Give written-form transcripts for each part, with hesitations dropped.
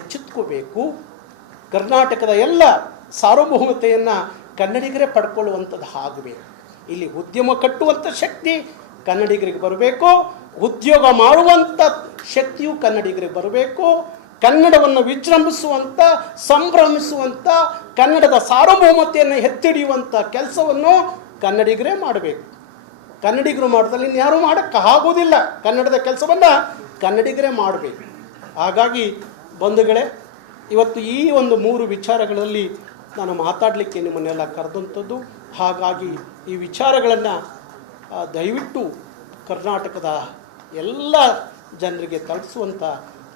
ಎಚ್ಚೆತ್ಕೋಬೇಕು. ಕರ್ನಾಟಕದ ಎಲ್ಲ ಸಾರ್ವಭೌಮತೆಯನ್ನು ಕನ್ನಡಿಗರೇ ಪಡ್ಕೊಳ್ಳುವಂಥದ್ದು ಆಗಬೇಕು. ಇಲ್ಲಿ ಉದ್ಯಮ ಕಟ್ಟುವಂಥ ಶಕ್ತಿ ಕನ್ನಡಿಗರಿಗೆ ಬರಬೇಕು, ಉದ್ಯೋಗ ಮಾಡುವಂಥ ಶಕ್ತಿಯು ಕನ್ನಡಿಗರಿಗೆ ಬರಬೇಕು, ಕನ್ನಡವನ್ನು ವಿಜೃಂಭಿಸುವಂಥ ಸಂಭ್ರಮಿಸುವಂಥ ಕನ್ನಡದ ಸಾರ್ವಭೌಮತೆಯನ್ನು ಎತ್ತಿಡಿಯುವಂಥ ಕೆಲಸವನ್ನು ಕನ್ನಡಿಗರೇ ಮಾಡಬೇಕು. ಕನ್ನಡಿಗರು ಮಾಡೋದ್ರಲ್ಲಿ ಇನ್ಯಾರೂ ಮಾಡೋಕ್ಕೆ ಆಗೋದಿಲ್ಲ. ಕನ್ನಡದ ಕೆಲಸವನ್ನು ಕನ್ನಡಿಗರೇ ಮಾಡಬೇಕು. ಹಾಗಾಗಿ ಬಂಧುಗಳೇ, ಇವತ್ತು ಈ ಒಂದು 3 ವಿಚಾರಗಳಲ್ಲಿ ನಾನು ಮಾತಾಡಲಿಕ್ಕೆ ನಿಮ್ಮನ್ನೆಲ್ಲ ಕರೆದಂಥದ್ದು. ಹಾಗಾಗಿ ಈ ವಿಚಾರಗಳನ್ನು ದಯವಿಟ್ಟು ಕರ್ನಾಟಕದ ಎಲ್ಲ ಜನರಿಗೆ ತಲುಪಿಸುವಂಥ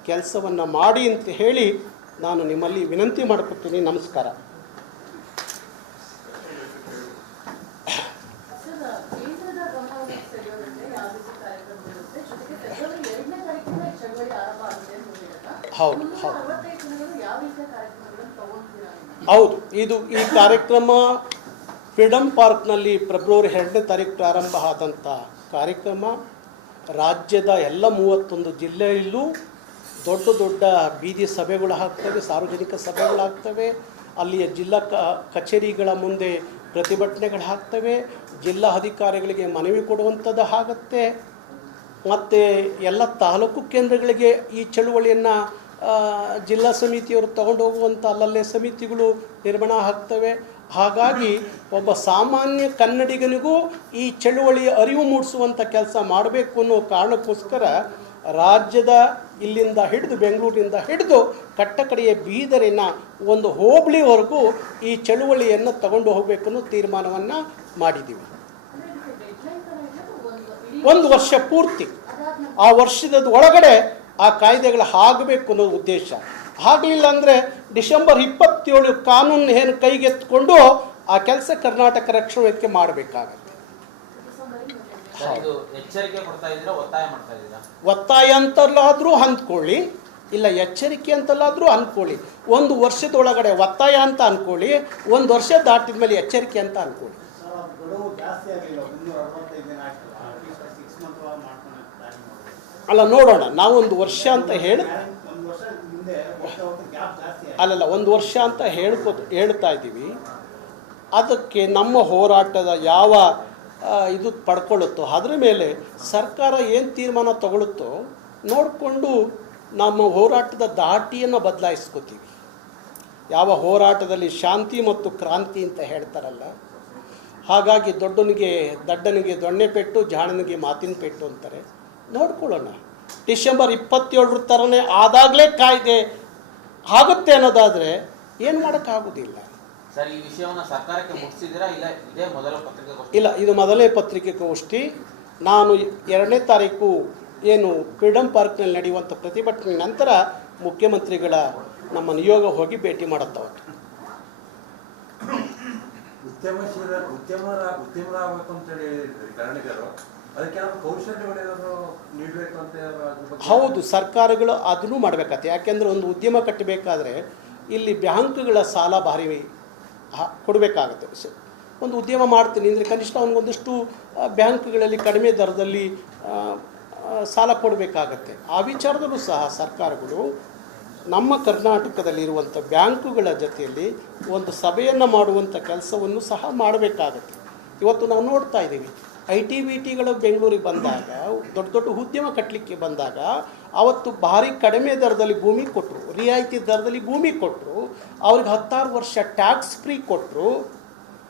ಕೆಲಸವನ್ನು ಮಾಡಿ ಅಂತ ಹೇಳಿ ನಾನು ನಿಮ್ಮಲ್ಲಿ ವಿನಂತಿ ಮಾಡ್ಕೊತೀನಿ. ನಮಸ್ಕಾರ. ಹೌದು ಹೌದು ಹೌದು. ಈ ಕಾರ್ಯಕ್ರಮ ಫ್ರೀಡಮ್ ಪಾರ್ಕ್ನಲ್ಲಿ ಫೆಬ್ರವರಿ 2ನೇ ತಾರೀಕು ಪ್ರಾರಂಭ ಆದಂಥ ಕಾರ್ಯಕ್ರಮ ರಾಜ್ಯದ ಎಲ್ಲ 31 ಜಿಲ್ಲೆಯಲ್ಲೂ ದೊಡ್ಡ ದೊಡ್ಡ ಬೀದಿ ಸಭೆಗಳಾಗ್ತವೆ, ಸಾರ್ವಜನಿಕ ಸಭೆಗಳಾಗ್ತವೆ. ಅಲ್ಲಿಯ ಜಿಲ್ಲಾ ಕಚೇರಿಗಳ ಮುಂದೆ ಪ್ರತಿಭಟನೆಗಳಾಗ್ತವೆ, ಜಿಲ್ಲಾ ಅಧಿಕಾರಿಗಳಿಗೆ ಮನವಿ ಕೊಡುವಂಥದ್ದು ಆಗುತ್ತೆ. ಮತ್ತು ಎಲ್ಲ ತಾಲೂಕು ಕೇಂದ್ರಗಳಿಗೆ ಈ ಚಳುವಳಿಯನ್ನು ಜಿಲ್ಲಾ ಸಮಿತಿಯವರು ತಗೊಂಡು ಹೋಗುವಂಥ ಅಲ್ಲಲ್ಲೇ ಸಮಿತಿಗಳು ನಿರ್ಮಾಣ ಆಗ್ತವೆ. ಹಾಗಾಗಿ ಒಬ್ಬ ಸಾಮಾನ್ಯ ಕನ್ನಡಿಗನಿಗೂ ಈ ಚಳುವಳಿಯ ಅರಿವು ಮೂಡಿಸುವಂಥ ಕೆಲಸ ಮಾಡಬೇಕು ಅನ್ನೋ ಕಾರಣಕ್ಕೋಸ್ಕರ ರಾಜ್ಯದ ಇಲ್ಲಿಂದ ಹಿಡಿದು ಬೆಂಗಳೂರಿನಿಂದ ಹಿಡಿದು ಕಟ್ಟಕಡೆಯ ಬೀದರಿನ ಒಂದು ಹೋಬಳಿವರೆಗೂ ಈ ಚಳುವಳಿಯನ್ನು ತಗೊಂಡು ಹೋಗಬೇಕನ್ನೋ ತೀರ್ಮಾನವನ್ನು ಮಾಡಿದ್ದೀವಿ. 1 ವರ್ಷ ಪೂರ್ತಿ, ಆ ವರ್ಷದ ಒಳಗಡೆ ಆ ಕಾಯ್ದೆಗಳು ಆಗಬೇಕು ಅನ್ನೋ ಉದ್ದೇಶ. ಆಗಲಿಲ್ಲ ಅಂದರೆ ಡಿಸೆಂಬರ್ 27 ಕಾನೂನು ಏನು ಕೈಗೆತ್ತಿಕೊಂಡು ಆ ಕೆಲಸ ಕರ್ನಾಟಕ ರಕ್ಷಣಾ ವೇದಿಕೆ ಮಾಡಬೇಕಾಗತ್ತೆ. ಒತ್ತಾಯ ಅಂತಲ್ಲಾದರೂ ಅಂದ್ಕೊಳ್ಳಿ, ಇಲ್ಲ ಎಚ್ಚರಿಕೆ ಅಂತಲ್ಲಾದರೂ ಅಂದ್ಕೊಳ್ಳಿ. 1 ವರ್ಷದೊಳಗಡೆ ಒತ್ತಾಯ ಅಂತ ಅಂದ್ಕೊಳ್ಳಿ, 1 ವರ್ಷ ದಾಟಿದ ಮೇಲೆ ಎಚ್ಚರಿಕೆ ಅಂತ ಅಂದ್ಕೊಳ್ಳಿ. ಅಲ್ಲ ನೋಡೋಣ, ನಾವು 1 ವರ್ಷ ಅಂತ ಅಲ್ಲಲ್ಲ 1 ವರ್ಷ ಅಂತ ಹೇಳ್ತಾ ಇದ್ದೀವಿ. ಅದಕ್ಕೆ ನಮ್ಮ ಹೋರಾಟದ ಯಾವ ಇದು ಪಡ್ಕೊಳ್ಳುತ್ತೋ ಅದ್ರ ಮೇಲೆ ಸರ್ಕಾರ ಏನು ತೀರ್ಮಾನ ತಗೊಳ್ಳುತ್ತೋ ನೋಡಿಕೊಂಡು ನಮ್ಮ ಹೋರಾಟದ ದಾಟಿಯನ್ನು ಬದಲಾಯಿಸ್ಕೋತೀವಿ. ಯಾವ ಹೋರಾಟದಲ್ಲಿ ಶಾಂತಿ ಮತ್ತು ಕ್ರಾಂತಿ ಅಂತ ಹೇಳ್ತಾರಲ್ಲ, ಹಾಗಾಗಿ ದಡ್ಡನಿಗೆ ದೊಣ್ಣೆ ಪೆಟ್ಟು, ಜಾಣನಿಗೆ ಮಾತಿನ ಪೆಟ್ಟು ಅಂತಾರೆ. ನೋಡ್ಕೊಳ್ಳೋಣ. ಡಿಸೆಂಬರ್ 27 ಥರನೇ ಆದಾಗಲೇ ಕಾಯ್ದೆ ಆಗುತ್ತೆ ಅನ್ನೋದಾದರೆ ಏನು ಮಾಡೋಕ್ಕಾಗೋದಿಲ್ಲ. ಸರ್, ಈ ವಿಷಯವನ್ನು ಸರ್ಕಾರಕ್ಕೆ ಮುಟ್ಟಿಸಿದ್ದೀರಾ ಇಲ್ಲ ಇದೇ ಮೊದಲ ಪತ್ರಿಕಾಗೋಷ್ಠಿ? ಇಲ್ಲ, ಇದು ಮೊದಲನೇ ಪತ್ರಿಕಾಗೋಷ್ಠಿ. ನಾನು 2ನೇ ತಾರೀಕು ಏನು ಫ್ರೀಡಮ್ ಪಾರ್ಕ್ನಲ್ಲಿ ನಡೆಯುವಂಥ ಪ್ರತಿಭಟನೆ ನಂತರ ಮುಖ್ಯಮಂತ್ರಿಗಳ ನಮ್ಮ ನಿಯೋಗ ಹೋಗಿ ಭೇಟಿ ಮಾಡುತ್ತವತ್ತು. ಉದ್ಯಮರಾಗಬೇಕು ಅಂತೇಳಿ ಕನ್ನಡಿಗರು ಹೌದು, ಸರ್ಕಾರಗಳು ಅದನ್ನು ಮಾಡಬೇಕಾಗ್ತದೆ. ಯಾಕೆಂದರೆ ಒಂದು ಉದ್ಯಮ ಕಟ್ಟಬೇಕಾದ್ರೆ ಇಲ್ಲಿ ಬ್ಯಾಂಕ್ಗಳ ಸಾಲ ಭಾರಿ ಕೊಡಬೇಕಾಗುತ್ತೆ. ಒಂದು ಉದ್ಯಮ ಮಾಡ್ತೀನಿ ಅಂದರೆ ಕನಿಷ್ಠ ಅವನಿಗೊಂದಷ್ಟು ಬ್ಯಾಂಕ್ಗಳಲ್ಲಿ ಕಡಿಮೆ ದರದಲ್ಲಿ ಸಾಲ ಕೊಡಬೇಕಾಗತ್ತೆ. ಆ ವಿಚಾರದಲ್ಲೂ ಸಹ ಸರ್ಕಾರಗಳು ನಮ್ಮ ಕರ್ನಾಟಕದಲ್ಲಿರುವಂಥ ಬ್ಯಾಂಕುಗಳ ಜೊತೆಯಲ್ಲಿ ಒಂದು ಸಭೆಯನ್ನು ಮಾಡುವಂಥ ಕೆಲಸವನ್ನು ಸಹ ಮಾಡಬೇಕಾಗತ್ತೆ. ಇವತ್ತು ನಾವು ನೋಡ್ತಾ ಇದ್ದೀವಿ, ITBTಗಳು ಬೆಂಗಳೂರಿಗೆ ಬಂದಾಗ, ದೊಡ್ಡ ದೊಡ್ಡ ಉದ್ಯಮ ಕಟ್ಟಲಿಕ್ಕೆ ಬಂದಾಗ ಅವತ್ತು ಭಾರಿ ಕಡಿಮೆ ದರದಲ್ಲಿ ಭೂಮಿ ಕೊಟ್ಟರು, ರಿಯಾಯಿತಿ ದರದಲ್ಲಿ ಭೂಮಿ ಕೊಟ್ಟರು, ಅವ್ರಿಗೆ 16 ವರ್ಷ ಟ್ಯಾಕ್ಸ್ ಫ್ರೀ ಕೊಟ್ಟರು.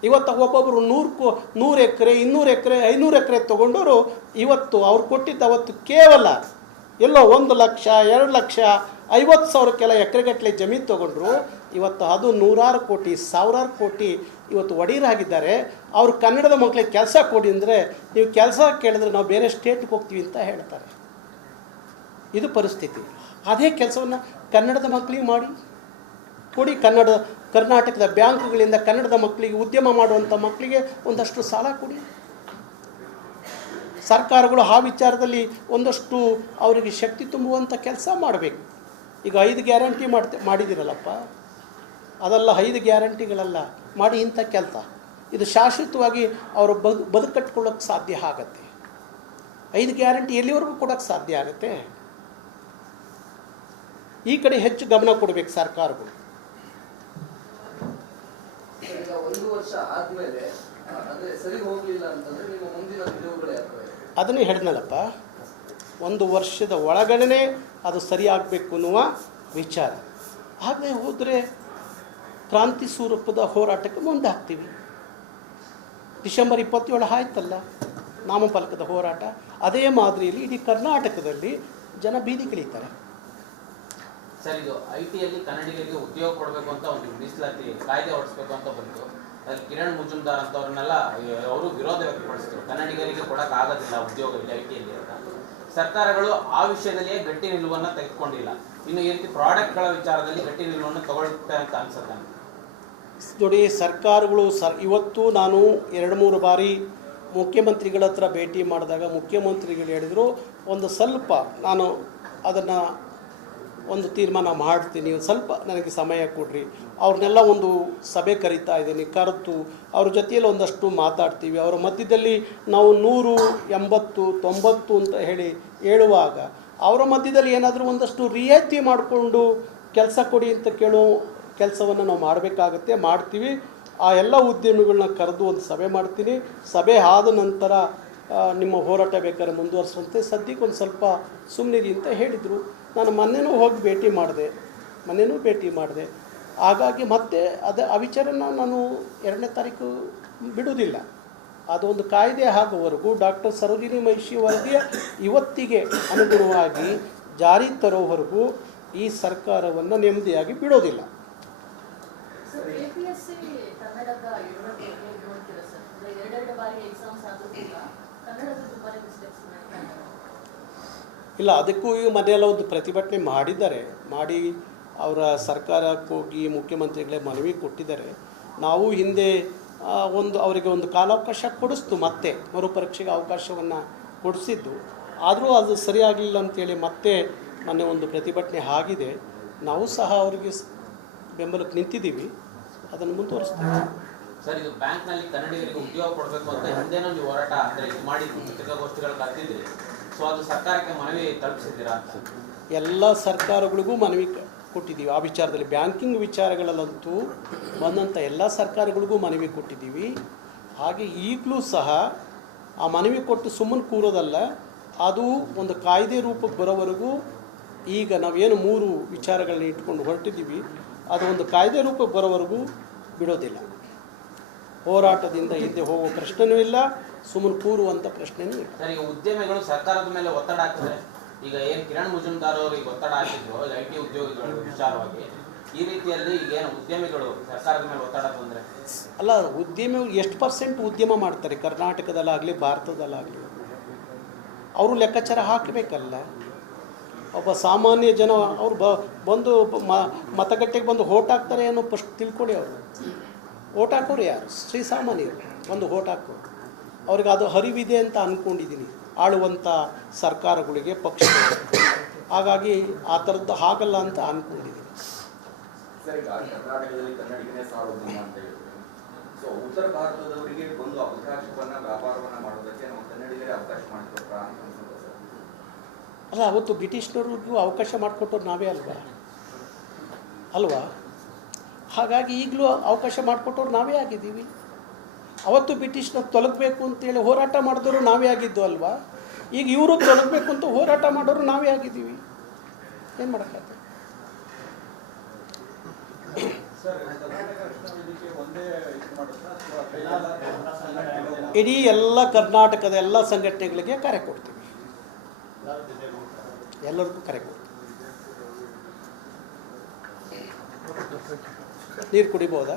ಇವತ್ತು ಒಬ್ಬೊಬ್ಬರು 100 ಎಕರೆ 200 ಎಕರೆ 500 ಎಕರೆ ತೊಗೊಂಡವರು ಇವತ್ತು ಅವ್ರು ಕೊಟ್ಟಿದ್ದು ಅವತ್ತು ಕೇವಲ ಎಲ್ಲೋ 1 ಲಕ್ಷ 2 ಲಕ್ಷ 50,000ಕ್ಕೆಲ್ಲ ಎಕರೆಗಟ್ಟಲೆ ಜಮೀನು ತೊಗೊಂಡ್ರು. ಇವತ್ತು ಅದು 100 ಕೋಟಿ 1000 ಕೋಟಿ ಇವತ್ತು ಒಡೆಯರಾಗಿದ್ದಾರೆ. ಅವರು ಕನ್ನಡದ ಮಕ್ಕಳಿಗೆ ಕೆಲಸ ಕೊಡಿ ಅಂದರೆ ನೀವು ಕೆಲಸ ಕೇಳಿದ್ರೆ ನಾವು ಬೇರೆ ಸ್ಟೇಟ್ಗೆ ಹೋಗ್ತೀವಿ ಅಂತ ಹೇಳ್ತಾರೆ. ಇದು ಪರಿಸ್ಥಿತಿ. ಅದೇ ಕೆಲಸವನ್ನು ಕನ್ನಡದ ಮಕ್ಕಳಿಗೆ ಮಾಡಿ ಕೊಡಿ. ಕರ್ನಾಟಕದ ಬ್ಯಾಂಕ್ಗಳಿಂದ ಕನ್ನಡದ ಮಕ್ಕಳಿಗೆ ಉದ್ಯಮ ಮಾಡುವಂಥ ಮಕ್ಕಳಿಗೆ ಒಂದಷ್ಟು ಸಾಲ ಕೊಡಿ. ಸರ್ಕಾರಗಳು ಆ ವಿಚಾರದಲ್ಲಿ ಒಂದಷ್ಟು ಅವರಿಗೆ ಶಕ್ತಿ ತುಂಬುವಂಥ ಕೆಲಸ ಮಾಡಬೇಕು. ಈಗ 5 ಗ್ಯಾರಂಟಿ ಮಾಡಿದಿರಲ್ಲಪ್ಪ, ಅದೆಲ್ಲ 5 ಗ್ಯಾರಂಟಿಗಳೆಲ್ಲ ಮಾಡಿ ಇಂಥ ಕೆಲಸ ಇದು ಶಾಶ್ವತವಾಗಿ ಅವರು ಬದುಕಟ್ಕೊಳ್ಳೋಕ್ಕೆ ಸಾಧ್ಯ ಆಗತ್ತೆ. 5 ಗ್ಯಾರಂಟಿ ಎಲ್ಲಿವರೆಗೂ ಕೊಡೋಕ್ಕೆ ಸಾಧ್ಯ ಆಗುತ್ತೆ? ಈ ಕಡೆ ಹೆಚ್ಚು ಗಮನ ಕೊಡಬೇಕು ಸರ್ಕಾರಗಳು. ಈಗ 1 ವರ್ಷ ಆದ್ಮೇಲೆ ಅದೇ ಸರಿ ಹೋಗ್ಲಿಲ್ಲ ಅಂತಂದ್ರೆ ನಿಮ್ಮ ಮುಂದಿನ ನಿಲುವುಗಳು ಯಾಕೆ? ಅದನ್ನೇ ಹೇಳಿದ್ನಲ್ಲಪ್ಪ, 1 ವರ್ಷದ ಒಳಗಡೆ ಅದು ಸರಿಯಾಗಬೇಕು ಅನ್ನುವ ವಿಚಾರ. ಹಾಗೆ ಹೋದರೆ ಕ್ರಾಂತಿ ಸ್ವರೂಪದ ಹೋರಾಟಕ್ಕೆ ಮುಂದೆ ಹಾಕ್ತೀವಿ. ಡಿಸೆಂಬರ್ 27 ಆಯ್ತಲ್ಲ ನಾಮಫಲಕದ ಹೋರಾಟ. ಅದೇ ಮಾದರಿಯಲ್ಲಿ ಇಡೀ ಕರ್ನಾಟಕದಲ್ಲಿ ಜನ ಬೀದಿಗಿಳಿತಾರೆ. ಸರ್, ಇದು ಐಟಿಯಲ್ಲಿ ಕನ್ನಡಿಗರಿಗೆ ಉದ್ಯೋಗ ಕೊಡಬೇಕು ಅಂತ ಒಂದು ಮೀಸಲಾತಿ ಕಾಯ್ದೆ ಹೊರಡಿಸ್ಬೇಕು ಅಂತ ಬಂತು. ಅಲ್ಲಿ ಕಿರಣ್ ಮುಜುಮ್ದಾರ್ ಅಂತವ್ರನ್ನೆಲ್ಲ ಅವರು ವಿರೋಧ ವ್ಯಕ್ತಪಡಿಸಿದ್ರು. ಕನ್ನಡಿಗರಿಗೆ ಕೊಡೋಕ್ಕಾಗೋದಿಲ್ಲ ಉದ್ಯೋಗ ಇಲ್ಲಿ ಐಟಿಯಲ್ಲಿ ಅಂತ. ಸರ್ಕಾರಗಳು ಆ ವಿಷಯದಲ್ಲಿ ಗಟ್ಟಿ ನಿಲುವನ್ನು ತೆಗೆದುಕೊಂಡಿಲ್ಲ. ಇನ್ನು ಈ ರೀತಿ ಪ್ರಾಡಕ್ಟ್ಗಳ ವಿಚಾರದಲ್ಲಿ ಗಟ್ಟಿ ನಿಲುವನ್ನು ತಗೊಳ್ಳುತ್ತೆ ಅಂತ ಅನ್ಸುತ್ತೆ. ನೋಡಿ, ಸರ್ಕಾರಗಳು ಇವತ್ತು ನಾನು 2-3 ಬಾರಿ ಮುಖ್ಯಮಂತ್ರಿಗಳ ಹತ್ರ ಭೇಟಿ ಮಾಡಿದಾಗ ಮುಖ್ಯಮಂತ್ರಿಗಳು ಹೇಳಿದರು, ಒಂದು ಸ್ವಲ್ಪ ನಾನು ಅದನ್ನು ಒಂದು ತೀರ್ಮಾನ ಮಾಡ್ತೀನಿ, ಒಂದು ಸ್ವಲ್ಪ ನನಗೆ ಸಮಯ ಕೊಡ್ರಿ, ಅವ್ರನ್ನೆಲ್ಲ ಒಂದು ಸಭೆ ಕರೀತಾ ಇದ್ದೀನಿ, ಕರೆದು ಅವ್ರ ಜೊತೆಯಲ್ಲಿ ಒಂದಷ್ಟು ಮಾತಾಡ್ತೀವಿ. ಅವರ ಮಧ್ಯದಲ್ಲಿ ನಾವು 100, 80, 90 ಅಂತ ಹೇಳುವಾಗ ಅವರ ಮಧ್ಯದಲ್ಲಿ ಏನಾದರೂ ಒಂದಷ್ಟು ರಿಯಾಯಿತಿ ಮಾಡಿಕೊಂಡು ಕೆಲಸ ಕೊಡಿ ಅಂತ ಕೇಳೋ ಕೆಲಸವನ್ನು ನಾವು ಮಾಡಬೇಕಾಗತ್ತೆ, ಮಾಡ್ತೀವಿ. ಆ ಎಲ್ಲ ಉದ್ಯಮಿಗಳನ್ನ ಕರೆದು ಒಂದು ಸಭೆ ಮಾಡ್ತೀನಿ. ಸಭೆ ಆದ ನಂತರ ನಿಮ್ಮ ಹೋರಾಟ ಬೇಕಾದ್ರೆ ಮುಂದುವರಿಸುವಂತೆ, ಸದ್ಯಕ್ಕೆ ಒಂದು ಸ್ವಲ್ಪ ಸುಮ್ಮನಿರಿ ಅಂತ ಹೇಳಿದರು. ನಾನು ಮೊನ್ನೆನೂ ಹೋಗಿ ಭೇಟಿ ಮಾಡಿದೆ. ಹಾಗಾಗಿ ಮತ್ತೆ ಆ ವಿಚಾರನ ನಾನು 2ನೇ ತಾರೀಕು ಬಿಡುವುದಿಲ್ಲ. ಅದೊಂದು ಕಾಯ್ದೆ ಆಗುವವರೆಗೂ ಡಾಕ್ಟರ್ ಸರೋಜಿನಿ ಮಹಿಷಿ ವರದಿಯ ಇವತ್ತಿಗೆ ಅನುಗುಣವಾಗಿ ಜಾರಿ ತರೋವರೆಗೂ ಈ ಸರ್ಕಾರವನ್ನು ನೆಮ್ಮದಿಯಾಗಿ ಬಿಡೋದಿಲ್ಲ. ಇಲ್ಲ, ಅದಕ್ಕೂ ಈ ಮನೆಯೆಲ್ಲ ಒಂದು ಪ್ರತಿಭಟನೆ ಮಾಡಿ ಅವರ ಸರ್ಕಾರಕ್ಕೆ ಹೋಗಿ ಮುಖ್ಯಮಂತ್ರಿಗಳೇ ಮನವಿ ಕೊಟ್ಟಿದ್ದಾರೆ. ನಾವು ಹಿಂದೆ ಅವರಿಗೆ ಒಂದು ಕಾಲಾವಕಾಶ ಕೊಡಿಸ್ತು, ಮತ್ತೆ ಮರುಪರೀಕ್ಷೆಗೆ ಅವಕಾಶವನ್ನು ಕೊಡಿಸಿದ್ದು. ಆದರೂ ಅದು ಸರಿಯಾಗಲಿಲ್ಲ ಅಂತೇಳಿ ಮತ್ತೆ ಮೊನ್ನೆ ಒಂದು ಪ್ರತಿಭಟನೆ ಆಗಿದೆ. ನಾವು ಸಹ ಅವರಿಗೆ ಬೆಂಬಲಕ್ಕೆ ನಿಂತಿದ್ದೀವಿ, ಅದನ್ನು ಮುಂದುವರಿಸ್ತೀವಿ. ಸರ್, ಇದು ಬ್ಯಾಂಕ್ನಲ್ಲಿ ಕನ್ನಡಿಗರಿಗೆ ಉದ್ಯೋಗ ಕೊಡಬೇಕು ಅಂತ ಹಿಂದೆನೂ ನೀವು ಹೋರಾಟ ಇದು ಮಾಡಿ ಪತ್ರಿಕಾಗೋಷ್ಠಿಗಳು ಕರೆದಿದ್ರಿ. ಸೊ ಅದು ಸರ್ಕಾರಕ್ಕೆ ಮನವಿ ತಲುಪಿಸಿದ್ದೀರಾ ಅಂತ? ಎಲ್ಲ ಸರ್ಕಾರಗಳಿಗೂ ಮನವಿ ಕೊಟ್ಟಿದ್ದೀವಿ ಆ ವಿಚಾರದಲ್ಲಿ. ಬ್ಯಾಂಕಿಂಗ್ ವಿಚಾರಗಳಲ್ಲಂತೂ ಬಂದಂಥ ಎಲ್ಲ ಸರ್ಕಾರಗಳಿಗೂ ಮನವಿ ಕೊಟ್ಟಿದ್ದೀವಿ. ಹಾಗೆ ಈಗಲೂ ಸಹ ಆ ಮನವಿ ಕೊಟ್ಟು ಸುಮ್ಮನೆ ಕೂರೋದಲ್ಲ, ಅದು ಒಂದು ಕಾಯ್ದೆ ರೂಪಕ್ಕೆ ಬರೋವರೆಗೂ ಈಗ ನಾವೇನು 3 ವಿಚಾರಗಳನ್ನ ಇಟ್ಕೊಂಡು ಹೊರಟಿದ್ದೀವಿ, ಅದು ಒಂದು ಕಾಯ್ದೆ ರೂಪಕ್ಕೆ ಬರೋವರೆಗೂ ಬಿಡೋದಿಲ್ಲ. ಹೋರಾಟದಿಂದ ಹಿಂದೆ ಹೋಗೋ ಪ್ರಶ್ನೆನೂ ಇಲ್ಲ, ಸುಮ್ಮನೆ ಕೂರುವಂಥ ಪ್ರಶ್ನೆನೂ ಇಲ್ಲ. ಸರ್, ಈಗ ಉದ್ಯಮಿಗಳು ಸರ್ಕಾರದ ಮೇಲೆ ಒತ್ತಡ ಹಾಕಿದ್ರೆ, ಈಗ ಏನು ಕಿರಣ್ ಮುಜುಮ್ದಾರ್ ಅವರಿಗೆ ಒತ್ತಡ ಹಾಕಿದ್ರು ಐಟಿ ಉದ್ಯೋಗಿಗಳ ವಿಚಾರವಾಗಿ, ಈ ರೀತಿಯಲ್ಲಿ ಈಗೇನು ಉದ್ಯಮಿಗಳು ಸರ್ಕಾರದ ಮೇಲೆ ಒತ್ತಡ ತಂದರೆ? ಅಲ್ಲ, ಉದ್ಯಮಿಗಳು ಎಷ್ಟು % ಉದ್ಯಮ ಮಾಡ್ತಾರೆ ಕರ್ನಾಟಕದಲ್ಲಾಗಲಿ ಭಾರತದಲ್ಲಾಗಲಿ? ಅವರು ಲೆಕ್ಕಾಚಾರ ಹಾಕಬೇಕಲ್ಲ. ಒಬ್ಬ ಸಾಮಾನ್ಯ ಜನ ಅವರು ಬಂದು ಮತಗಟ್ಟೆಗೆ ಬಂದು ಓಟ್ ಹಾಕ್ತಾರೆ ಅನ್ನೋ ಫಸ್ಟ್ ತಿಳ್ಕೊಳ್ಳಿ. ಅವರು ಓಟ್ ಹಾಕೋರು ಯಾರು? ಶ್ರೀಸಾಮಾನ್ಯರು ಒಂದು ಓಟ್ ಹಾಕೋರು. ಅವ್ರಿಗೆ ಅದು ಅರಿವಿದೆ ಅಂತ ಅಂದ್ಕೊಂಡಿದ್ದೀನಿ, ಆಳುವಂಥ ಸರ್ಕಾರಗಳಿಗೆ, ಪಕ್ಷಗಳಿಗೆ. ಹಾಗಾಗಿ ಆ ಥರದ್ದು ಆಗಲ್ಲ ಅಂತ ಅಂದ್ಕೊಂಡಿದ್ದೀನಿ. ಸರ್, ಈಗ ಕರ್ನಾಟಕದಲ್ಲಿ ಕನ್ನಡಿಗನೇ ಸಾರ್ವಭೌಮ ಅಂತ ಹೇಳಿದ್ರು. ಸೊ ಉತ್ತರ ಭಾರತದವರಿಗೆ ಒಂದು ಅವಕಾಶವನ್ನ, ವ್ಯಾಪಾರವನ್ನ ಮಾಡೋದಕ್ಕೆ ನಾವು ಕನ್ನಡಿಗರೇ ಅವಕಾಶ ಮಾಡಿಕೊಟ್ರ ಅಂತ ಅನ್ಸುತ್ತೆ ಸರ್? ಅಲ್ಲ, ಅವತ್ತು ಬ್ರಿಟಿಷ್ನವ್ರಿಗೂ ಅವಕಾಶ ಮಾಡಿಕೊಟ್ಟವ್ರು ನಾವೇ ಅಲ್ವಾ? ಹಾಗಾಗಿ ಈಗಲೂ ಅವಕಾಶ ಮಾಡಿಕೊಟ್ಟವ್ರು ನಾವೇ ಆಗಿದ್ದೀವಿ. ಅವತ್ತು ಬ್ರಿಟಿಷ್ನ ತೊಲಗಬೇಕು ಅಂತೇಳಿ ಹೋರಾಟ ಮಾಡಿದವರು ನಾವೇ ಆಗಿದ್ದು ಅಲ್ವಾ? ಈಗ ಇವರು ತೊಲಗಬೇಕು ಅಂತ ಹೋರಾಟ ಮಾಡೋರು ನಾವೇ ಆಗಿದ್ದೀವಿ. ಏನು ಮಾಡೋಕ್ಕಾಗ್ತದೆ? ಇಡೀ ಎಲ್ಲ ಕರ್ನಾಟಕದ ಎಲ್ಲ ಸಂಘಟನೆಗಳಿಗೆ ಕರೆ ಕೊಡ್ತೀವಿ, ಎಲ್ಲರಿಗೂ ಕರೆ ಕೊಡ್ತೀವಿ. ನೀರು ಕುಡಿಬೋದಾ?